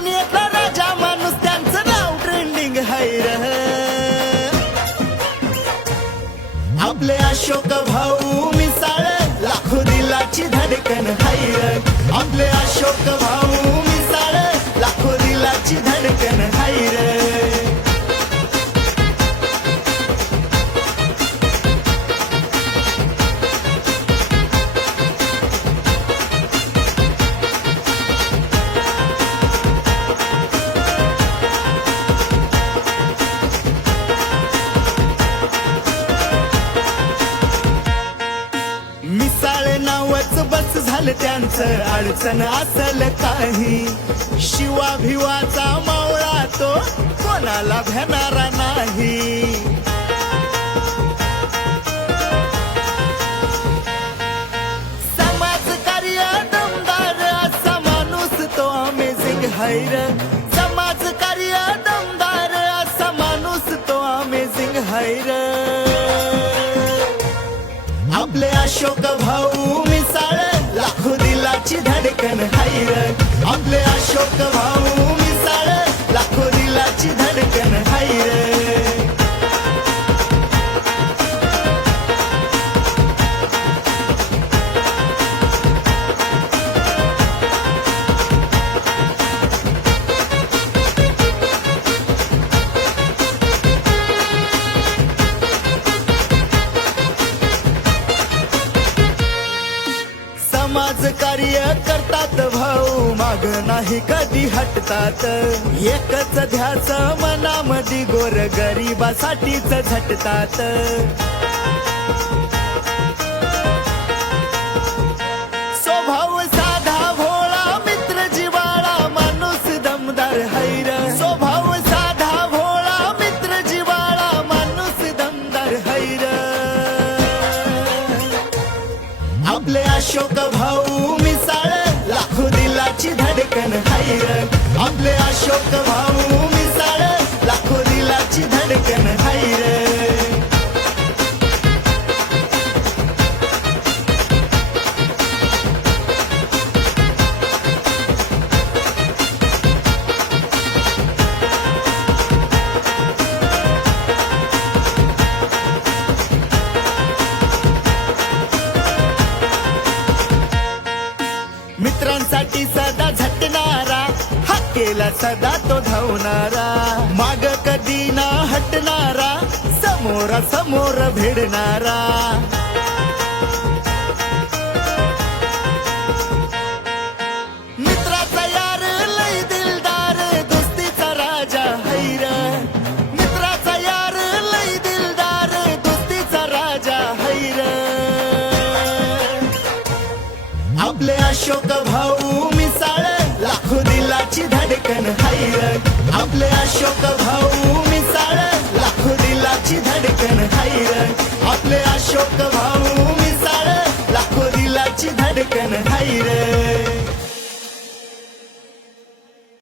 दुनियेतला राजा माणूस त्यांचं नाव ट्रेंडिंग हाय र. आपले अशोक भाऊ मिसाळ लाखो दिलाची धडकन हाय र. आपले अशोक भाऊ मिसाळ लाखो दिलाची धडकन हाय र. मिसाळ नावच बस झालं त्यांचं अडचण असल काही. शिवा भिवाचा मावळा तो कोणाला भेणारा नाही. समाजकार्य दमदार असा माणूस तो अमेझिंग हाय र. समाजकार्य दमदार असा माणूस तो अमेझिंग हाय र. आपले अशोक भाऊ मिसाळ लाखो दिलाची धडकन हाय र. आपले अशोक भाऊ मिसाळ लाखो दिलाची धडकन हाय र. समाज कार्य करतात भाऊ माग नाही कधी हटतात. एकच ध्यास मनामध्ये गोर गरिबासाठीच झटतात. स्वभाव साधा भोळा मित्र जिवाळा माणूस दमदार हाय र. स्वभाव साधा भोळा मित्र जिवाळा माणूस दमदार हाय र. आपले अशोक भाऊ मिसाळ लाखो दिलाची धडकन हाय र. आपले अशोक भाऊ मिसाळ लाखो दिलाची धडकन हाय र. मित्रांसाठी सदा झटणारा हाकेला सदा तो धावणारा. माग कधी ना हटणारा समोरा समोर भिडणारा. मित्राचा यार लय दिलदार दोस्तीचा राजा हाय र. मित्राचा यार लय दिलदार दोस्तीचा राजा हाय र. आपले अशोक भाऊ मिसाळ लाखो दिलाची धडकन हाय र. आपले अशोक भाऊ मिसाळ लाखो दिलाची धडकन हाय र. आपले अशोक